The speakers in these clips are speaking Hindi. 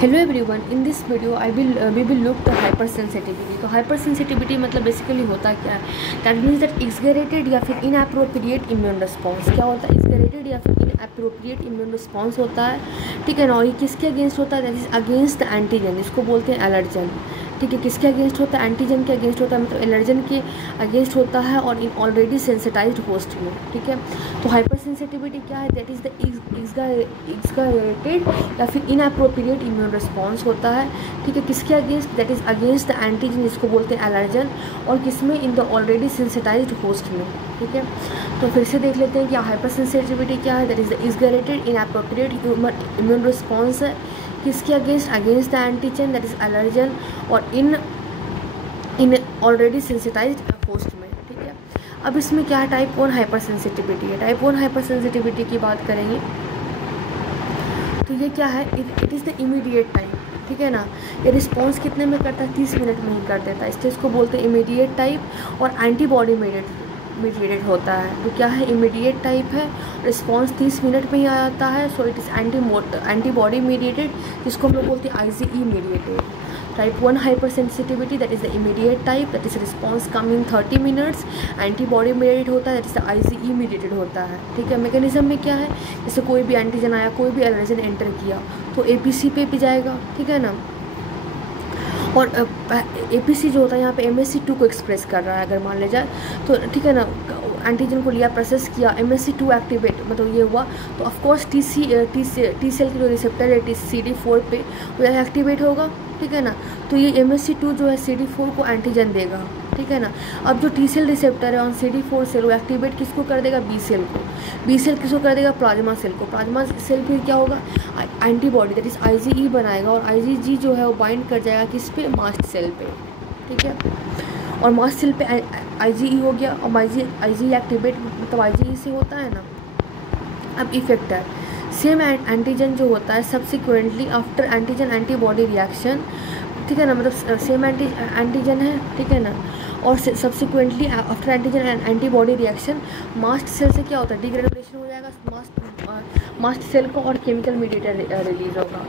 Hello everyone, in this video we will look the hyper sensitivity. तो हाइपर सेंसिटिविटी मतलब बेसिकली होता क्या है? दैट मीन्स दैट एक्सगरेटेड या फिर इनअप्रोप्रिएट इम्यून रिस्पॉन्स। क्या होता है? एक्सगरेटेड या फिर इनअप्रोप्रिएट इम्यून रिस्पॉन्स होता है, ठीक है ना। और ये किसके अगेंस्ट होता है? That is against the antigen, इसको बोलते हैं एलर्जन, ठीक है। किसके अगेंस्ट होता है? एंटीजन के अगेंस्ट होता है, मतलब एलर्जन के अगेंस्ट होता है और इन ऑलरेडी सेंसिटाइज्ड होस्ट में, ठीक है। तो हाइपर सेंसिटिविटी क्या है? दैट इज़ द एक्सगरेटेड या फिर इनअप्रोप्रिएट इम्यून रिस्पॉन्स होता है, ठीक है। किसके against? That is against the antigen, इसको बोलते हैं एलर्जन। और किसमें? In the already sensitised host में, ठीक है। तो फिर से देख लेते हैं कि हाइपर सेंसिटिविटी क्या है। That is the exaggerated inappropriate immune response है किसके अगेंस्ट? Against the antigen, that is allergen, और इन ऑलरेडी सेंसिटाइज्ड होस्ट में, ठीक है। अब इसमें क्या है? टाइप 1 हाइपर सेंसिटिविटी है। टाइप 1 हाइपर सेंसिटिविटी की बात करेंगे तो ये क्या है? It is the immediate time, ठीक है ना। ये रिस्पॉन्स कितने में करता है? 30 मिनट में ही कर देता है, इसलिए इसको बोलते हैं इमीडिएट टाइप। और एंटीबॉडी मीडिएटेड होता है। तो क्या है? इमीडिएट टाइप है, रिस्पॉन्स 30 मिनट में ही आ जाता है। So it is antibody mediated, जिसको हम लोग बोलते हैं IgE mediated. Type 1 hyper sensitivity, that is the immediate type, that is response come in 30 minutes. Antibody mediated होता है, that is the IgE mediated होता है, ठीक है। मैकेनिज्म में क्या है? जैसे कोई भी एंटीजन आया, कोई भी एलर्जन एंटर किया तो APC पे भी जाएगा, ठीक है ना। और APC जो होता है यहाँ पे MSC2 को एक्सप्रेस कर रहा है, अगर मान ले जाए तो, ठीक है ना। एंटीजन को लिया, प्रोसेस किया, MSC2 एक्टिवेट मतलब ये हुआ, तो ऑफकोर्स टी सेल की जो रिसेप्टर है CD4 पे वो एक्टिवेट होगा, ठीक है ना। तो ये MSC2 जो है CD4 को एंटीजन देगा, ठीक है ना। अब जो टी सेल रिसेप्टर है ऑन CD4 सेल, वो एक्टिवेट किसको कर देगा? B सेल को। B सेल किसको कर देगा? प्लाज्मा सेल को। प्लाज्मा सेल फिर क्या होगा? एंटीबॉडी दैट इज IgE बनाएगा, और IgG जो है वो बाइंड कर जाएगा किस पे? मास्ट सेल पे, ठीक है। और मास्ट सेल पे IgE हो गया, और IgE एक्टिवेट मतलब IgE से होता है ना। अब इफेक्ट है सेम एंटीजन जो होता है subsequently after antigen antibody reaction, ठीक है ना। मतलब सेम एंटीजन है, ठीक है ना। और subsequently after antigen and antibody reaction mast cell से क्या होता है? डिग्रेडेशन हो जाएगा मास्ट सेल को, और केमिकल मीडिएटर रिलीज होगा।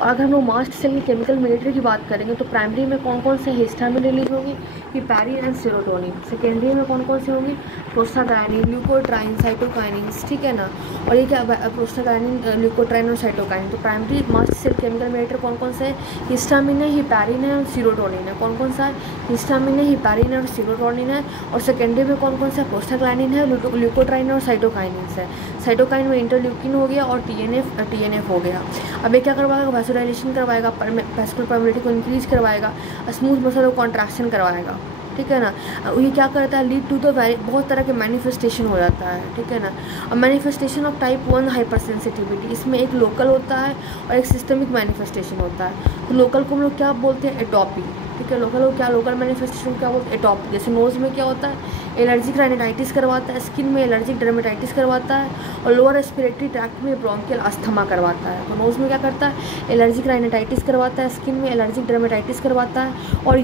और अगर हम लोग मास्ट सेल के केमिकल मीडिएटर की बात करेंगे तो प्राइमरी में कौन कौन से? हिस्टामिन रिलीज होंगे, हिपैरिन एंड सेरोटोनिन। सेकेंडरी में कौन कौन से होंगे? प्रोस्टाग्लैंडिन, ल्यूकोट्राइन, साइटोकाइनिन्स, ठीक है ना। और ये क्या? प्रोस्टाग्लैंडिन, ल्यूकोट्राइन और साइटोकाइनिन। तो primary mast cell chemical mediator कौन कौन से है? हिस्टामिन है, हिपैरिन है और सेरोटोनिन है। कौन कौन सा है? हिस्टामिन है, हिपैरिन है और सेरोटोनिन है। और सेकेंडरी में कौन कौन सा? प्रोस्टाग्लैंडिन है, ल्यूकोट्राइन और साइटोकाइनिन्स है। साइटोकाइन में इंटरल्यूकिन हो गया और TNF हो गया। अब ये क्या करवाएगा? वैसोडाइलेशन करवाएगा, वैस्कुलर परमिलिटी को इंक्रीज करवाएगा, स्मूथ मसल को कॉन्ट्रैक्शन करवाएगा, ठीक है ना। ये क्या करता है? लीड टू द बहुत तरह के मैनिफेस्टेशन हो जाता है, ठीक है ना। अब manifestation of type 1 hyper sensitivity, इसमें एक लोकल होता है और एक सिस्टमिक मैनिफेस्टेशन होता है। तो लोकल को हम लोग क्या बोलते हैं? एटोपी, ठीक है। लोकल मैनिफेस्टेशन क्या बोलते हैं? एटोपी। जैसे नोज़ में क्या होता है? एलर्जिक राइनाइटिस करवाता है, स्किन में एलर्जिक डर्मेटाइटिस करवाता है, और लोअर रेस्पिरेटरी ट्रैक्ट में ब्रोंकियल अस्थमा करवाता है। तो नोज़ में क्या करता है? एलर्जिक राइनाइटिस करवाता है, स्किन में एलर्जिक डर्मेटाइटिस करवाता है, और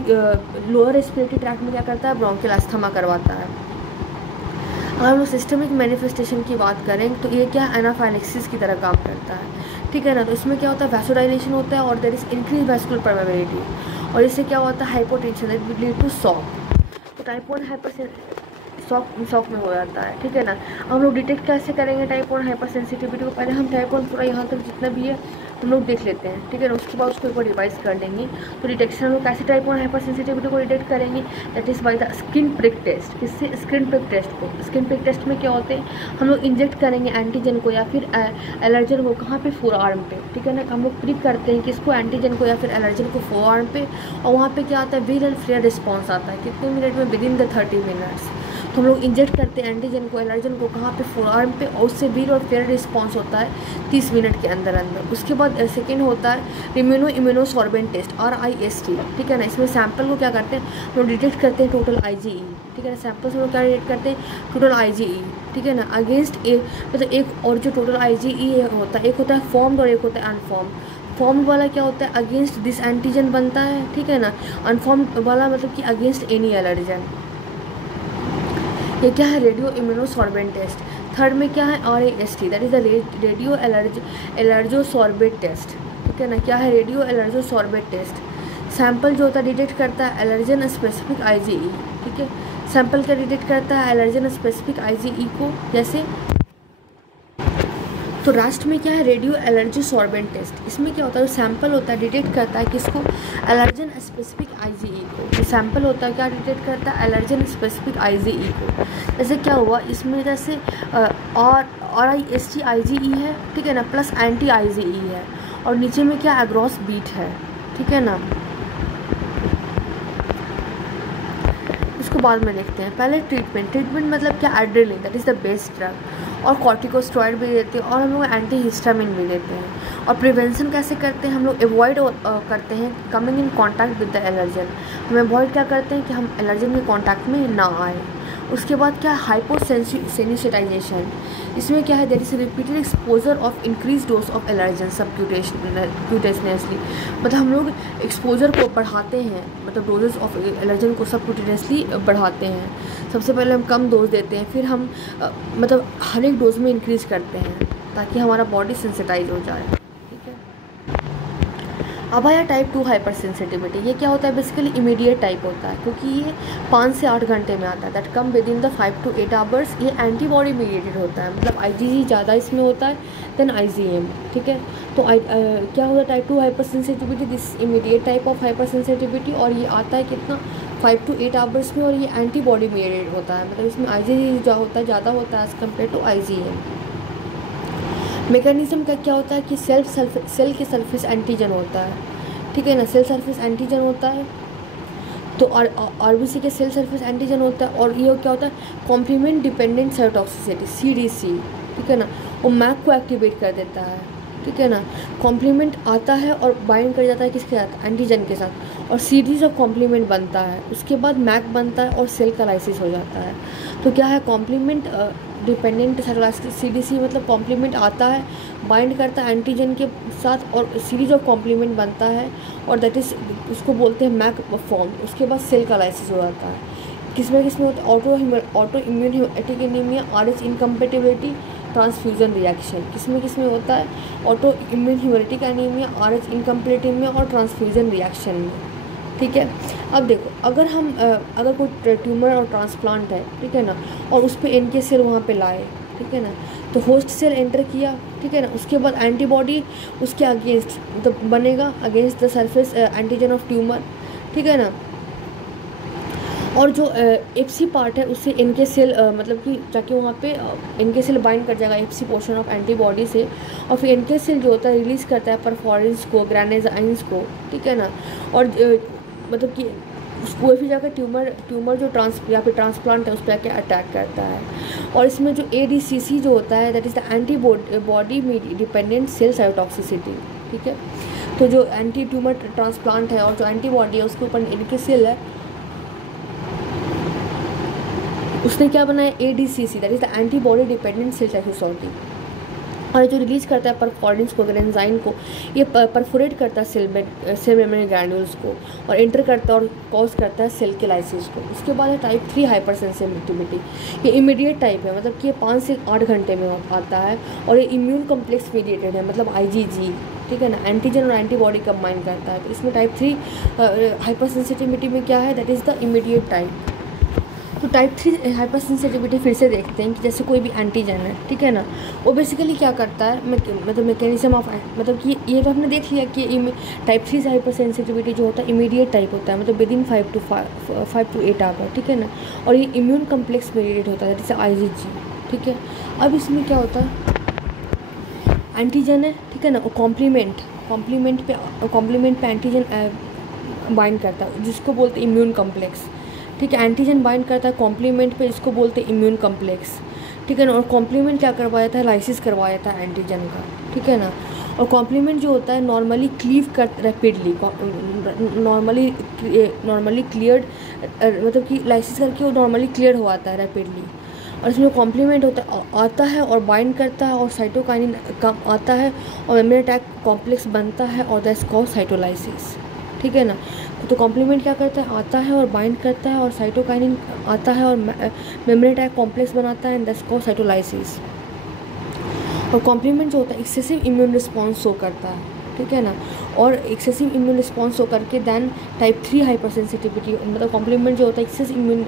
लोअर रेस्पिरेटरी ट्रैक्ट में क्या करता है? ब्रोंकियल अस्थमा करवाता है। अगर हम लोग सिस्टमिक मैनिफेस्टेशन की बात करें तो ये क्या? एनाफाइलेक्सिस की तरह काम करता है, ठीक है ना। तो इसमें क्या होता है? वैसोडाइलेशन होता है और there is increase vascular permeability, और इससे क्या होता है? Hypotension, that will lead to shock. तो टाइप 1 हाइपर शॉक में हो जाता है, ठीक है ना। हम लोग डिटेक्ट कैसे करेंगे टाइप 1 हाइपर सेंसिटिविटी को? पहले हम टाइप 1 पूरा यहाँ तक जितना भी है हम लोग देख लेते हैं, ठीक है ना। उसके बाद उसको एक बार रिवाइज कर लेंगे। तो डिटेक्शन हम लोग कैसे टाइप 1 हाइपर सेंसिटिविटी को डिटेक्ट करेंगे? That is by the skin prick test. किससे? स्किन प्रिक टेस्ट को। स्किन प्रिक टेस्ट में क्या होते हैं? हम लोग इंजेक्ट करेंगे एंटीजन को या फिर एलर्जन को, कहाँ पे? फोर आर्म पे, ठीक है ना। हम लोग प्रिक करते हैं किसको? एंटीजन को या फिर एलर्जन को फोर आर्म पे, और वहाँ पे क्या आता है? विल एंड फ्लेयर रिस्पॉन्स आता है। कितने मिनट में? With in the 30 minutes. तो हम लोग इंजेक्ट करते हैं एंटीजन को, एलर्जन को, कहाँ पे? फोर आर्म पे, और उससे विल और फेयर रिस्पॉन्स होता है 30 मिनट के अंदर। उसके बाद सेकेंड होता है इम्यूनोसॉर्बेंट टेस्ट, RIST, ठीक है ना। इसमें सैंपल को क्या करते हैं? हम लोग डिटेक्ट करते हैं टोटल IgE, ठीक है ना। सैंपल से हम लोग क्या डिटेक्ट करते हैं? टोटल IgE, ठीक है ना। अगेंस्ट मतलब एक और जो टोटल IgE होता है, एक होता है फॉर्म्ड और एक होता है अनफॉर्म्ड। फॉर्म्ड वाला क्या होता है? अगेंस्ट दिस एंटीजन बनता है, ठीक है ना। अनफॉर्म्ड वाला मतलब कि अगेंस्ट एनी एलर्जन। ये क्या है? Radio immunosorbent test. थर्ड में क्या है? RAST, that is the radio allergosorbent test, ठीक है ना। क्या है, radio allergen sorbent test. Sample जो होता है डिटेक्ट करता है एलर्जन स्पेसिफिक IgE, ठीक है। सैंपल क्या डिटेक्ट करता है, एलर्जन स्पेसिफिक IgE को, जैसे तो लास्ट में क्या है, रेडियो एलर्जी सॉर्बेंट टेस्ट। इसमें क्या होता है, सैंपल होता है डिटेक्ट करता है किसको, एलर्जन स्पेसिफिक IgE को। जो सैंपल होता है क्या डिटेक्ट करता है, एलर्जन स्पेसिफिक IgE को। जैसे क्या हुआ इसमें, जैसे RIST IgE है, ठीक है ना, प्लस एंटी IgE है, और नीचे में क्या एग्रॉस बीट है, ठीक है ना। इसको बाद में देखते हैं। पहले ट्रीटमेंट मतलब क्या, adrenaline that is the best drug, और कॉर्टिकोस्टेरॉइड भी देते हैं, और हम लोग एंटी हिस्टामिन भी देते हैं। और प्रिवेंशन कैसे करते हैं, हम लोग अवॉइड करते हैं coming in contact with the allergen. हम अवॉइड क्या करते हैं कि हम एलर्जन के कांटेक्ट में ना आए। उसके बाद क्या, हाइपोसेंसिटाइजेशन। इसमें क्या है, there is repeated exposure of increase dose of allergen subcutaneously. मतलब हम लोग एक्सपोजर को बढ़ाते हैं, मतलब डोजेस ऑफ एलर्जन को सबक्यूटेनियसली बढ़ाते हैं। सबसे पहले हम कम डोज देते हैं, फिर हम मतलब हर एक डोज में इंक्रीज़ करते हैं ताकि हमारा बॉडी सेंसिटाइज हो जाए, ठीक है। अब आया टाइप 2 हाइपर सेंसिटिविटी। ये क्या होता है, बेसिकली इमीडिएट टाइप होता है, क्योंकि ये 5 से 8 घंटे में आता है, that come with in the 5 to 8 hours. ये एंटीबॉडी मीडिएटेड होता है, मतलब IgG ज़्यादा इसमें होता है देन IgM, ठीक है। तो क्या होता है type 2 hyper sensitivity, this immediate type of hyper sensitivity, और ये आता है कितना, 5 to 8 आवर्स में, और ये एंटीबॉडी मीडिएटेड होता है, मतलब इसमें IgG जो होता है ज़्यादा होता है as compare to IgM। Mechanism का क्या होता है कि सेल के सरफेस एंटीजन होता है, ठीक है ना, सेल सरफेस एंटीजन होता है। तो RBC के सेल सरफेस एंटीजन होता है, और ये क्या होता है, कॉम्प्लीमेंट डिपेंडेंट साइटोटॉक्सिसिटी CDC, ठीक है ना, वो मैक को एक्टिवेट कर देता है, ठीक है ना। कॉम्प्लीमेंट आता है और बाइंड कर जाता है किसके साथ, एंटीजन के साथ, और सीरीज ऑफ कॉम्प्लीमेंट बनता है, उसके बाद मैक बनता है और सेल का लाइसिस हो जाता है। तो क्या है, कॉम्प्लीमेंट डिपेंडेंट साइटोटॉक्सिसिटी CDC, मतलब कॉम्प्लीमेंट आता है, बाइंड करता है एंटीजन के साथ, और सीरीज ऑफ कॉम्प्लीमेंट बनता है, और दैट इज़ उसको बोलते हैं मैक फॉर्म। उसके बाद सेल का लाइसिस हो जाता है। किसमें होता है, auto immune Hamitic anaemia, RH incompatibility, transfusion reaction. किसमें होता है, auto immune Hamitic anaemia, RH incompatibility और ट्रांसफ्यूजन रिएक्शन में, ठीक है। अब देखो, अगर कोई ट्यूमर और ट्रांसप्लांट है, ठीक है ना, और उस पर NK सेल वहाँ पे लाए, ठीक है ना, तो होस्ट सेल एंटर किया, ठीक है ना, उसके बाद एंटीबॉडी उसके अगेंस्ट मतलब बनेगा, against the surface antigen of tumour, ठीक है ना। और जो FC पार्ट है उससे NK सेल मतलब कि जाके वहाँ पे NK सेल बाइंड कर जाएगा FC पोर्शन ऑफ एंटीबॉडी से, और फिर NK सेल जो होता है रिलीज़ करता है परफॉरेंस को, ग्रेनेजाइंस को, ठीक है ना। और मतलब कि उसको फिर जाकर ट्यूमर जो या फिर ट्रांसप्लांट है उस पर आके अटैक करता है। और इसमें जो ADCC जो होता है, that is the antibody dependent cell cytotoxicity, ठीक है। तो जो एंटी ट्यूमर ट्रांसप्लांट है और जो एंटीबॉडी है उसके ऊपर NK सेल है, उसने क्या बनाया, ADCC, that is the antibody dependent cell cytotoxicity, और जो रिलीज़ करता है परफॉरेंस को, ग्रेनेजाइन को, ये परफोरेट करता है सेल मेम्ब्रेन ग्रैन्यूल्स को, और एंटर करता है और कॉज करता है सेल के लाइसिस को। इसके बाद है टाइप 3 हाइपर सेंसिटिविटी। ये इमीडिएट टाइप है, मतलब कि ये 5 से 8 घंटे में आता है, और ये इम्यून कॉम्प्लेक्स मीडिएटेड है, मतलब IgG, ठीक है ना, एंटीजन और एंटीबॉडी कंबाइन करता है। तो इसमें टाइप 3 हाइपर सेंसिटिविटी में क्या है, that is the immediate type. तो टाइप 3 हाइपर सेंसिटिविटी फिर से देखते हैं कि जैसे कोई भी एंटीजन है, ठीक है ना, वो बेसिकली क्या करता है, मतलब मैकेनिज्म ऑफ, मतलब कि ये तो हमने देख लिया कि टाइप 3 हाइपर सेंसिटिविटी जो होता है इमीडिएट टाइप होता है, मतलब विद इन 5 to 8 आवर, ठीक है ना, और ये इम्यून कम्प्लेक्स मीडिएटेड होता है, जैसे IgG, ठीक है। अब इसमें क्या होता है, एंटीजन है, ठीक है ना, वो कॉम्प्लीमेंट पे एंटीजन बाइंड करता है, जिसको बोलते हैं इम्यून कम्प्लेक्स, ठीक है। एंटीजन बाइंड करता है कॉम्प्लीमेंट पे, इसको बोलते हैं इम्यून कम्प्लेक्स, ठीक है ना। और कॉम्प्लीमेंट क्या करवाया था, लाइसिस करवाया था एंटीजन का, ठीक है ना। और कॉम्प्लीमेंट जो होता है नॉर्मली क्लीव कर रैपिडली, नॉर्मली क्लियर्ड, मतलब कि लाइसिस करके वो नॉर्मली क्लियर हो आता है रैपिडली। और इसमें कॉम्प्लीमेंट आता है और बाइंड करता है, और साइटोकाइनिन कम आता है, और मेम्ब्रेन अटैक कॉम्प्लेक्स बनता है, और दैट्स कॉज साइटोलाइसिस, ठीक है ना। तो कॉम्प्लीमेंट क्या करता है, आता है और बाइंड करता है, और साइटोकाइनिन आता है और मेम्ब्रेन अटैक कॉम्प्लेक्स बनाता है, एंड दैट्स कॉज साइटोलाइसिस। और कॉम्प्लीमेंट जो होता है एक्सेसिव इम्यून रिस्पॉन्स शो करता है, ठीक है ना। और एक्सेसिव इम्यून रिस्पॉन्स होकर के दैन टाइप 3 हाइपर सेंसिटिविटी, मतलब कॉम्प्लीमेंट जो होता है एक्सेस इम्यून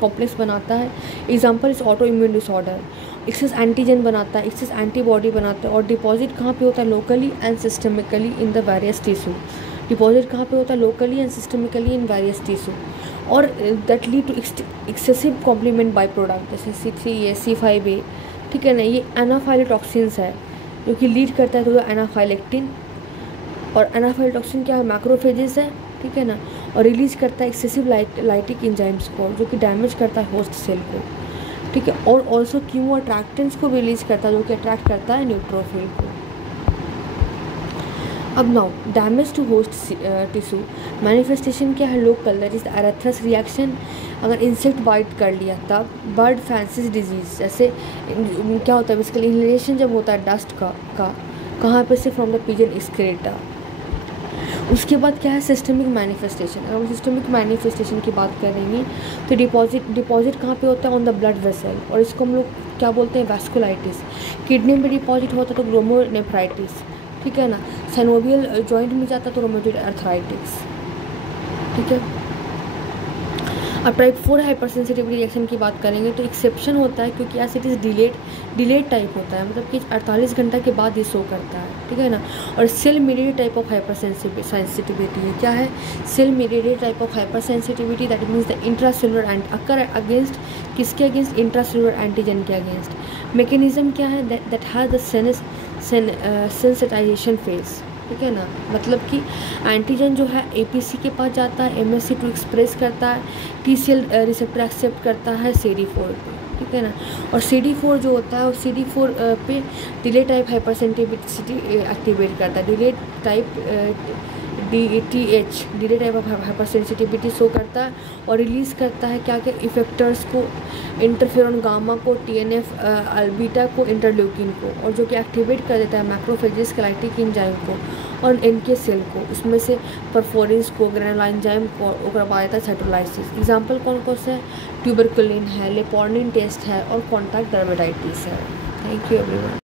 कॉम्प्लेक्स बनाता है। Example is auto immune disorder, excess antigen बनाता है, एक्सेस एंटीबॉडी बनाता है। और डिपॉजिट कहाँ पे होता है? Locally and systemically in the various tissue. Deposit कहाँ पे होता है? Locally and systemically in various tissue. और that lead to excessive complement by product जैसे C3A, C5A, ठीक है ना। ये एनाफाइलोटॉक्सिन्स है जो कि लीड करता है तो एनाफाइलेक्टिन। और एनाफाइलोटॉक्सिन क्या है? मैक्रोफेजेस है, ठीक है ना। और रिलीज करता है एक्सेसिव लाइटिक एंजाइम्स को जो कि डैमेज करता है होस्ट सेल को, ठीक है। और ऑल्सो कीमो अट्रैक्टेंट्स को रिलीज करता है जो कि अट्रैक्ट करता है न्यूट्रोफिल को। अब now damage to host tissue manifestation क्या है? Local, that is erythrous reaction. अगर इंसेक्ट बाइट कर लिया तब बर्ड फैंसीज डिजीज, जैसे क्या होता है बेसिकली इनहेलेशन जब होता है डस्ट का कहाँ पे से? From the pigeon excreta. उसके बाद क्या है? Systemic manifestation. अगर हम सिस्टमिक मैनिफेस्टेशन की बात करेंगे तो डिपॉजिट कहाँ पे होता है? On the blood vessel. और इसको हम लोग क्या बोलते हैं? वैस्कुलाइटिस। किडनी में डिपॉजिट होता है तो ग्लोमेरुलोनेफ्राइटिस, ठीक है ना। सेनोवियल जॉइंट में जाता है तो रोमेटॉइड अर्थराइटिस, ठीक है। अब टाइप 4 हाइपर सेंसिटिविटी रिएक्शन की बात करेंगे तो एक्सेप्शन होता है क्योंकि as it is delayed type होता है, मतलब कि 48 घंटा के बाद ये शो करता है, ठीक है ना। और cell mediated type of hyper sensitivity है। क्या है? Cell mediated type of hyper sensitivity, that means the intracellular occur against किसके अगेंस्ट? इंट्रासेलुलर एंटीजन के अगेंस्ट। मैकेनिज्म क्या है? That has the sensitization phase, ठीक है ना। मतलब कि एंटीजन जो है एपीसी के पास जाता है, MSC2 एक्सप्रेस करता है, TCL रिसेप्टर एक्सेप्ट करता है CD4 पे, ठीक है ना। और CD4 जो होता है वो CD4 पे delay type hyper sensitivity activate करता है। Delay type DTH delay type of hyper sensitivity show करता है और रिलीज़ करता है क्या क्या इफेक्टर्स को? इंटरफेरॉन गामा को, TNF अल्बीटा को, इंटरल्यूकिन को। और जो कि एक्टिवेट कर देता है मैक्रोफेजेस के लाइटिक एंजाइम को और NK सेल को। इसमें से परफोरिन्स को, ग्रेनुला एंजाइम को, और बाद देता है साइटोलाइसिस। एग्जाम्पल कौन कौन से है? ट्यूबरकुलिन है, लेपोर्निन टेस्ट है और कॉन्टैक्ट डर्मेटाइटिस है। Thank you everyone.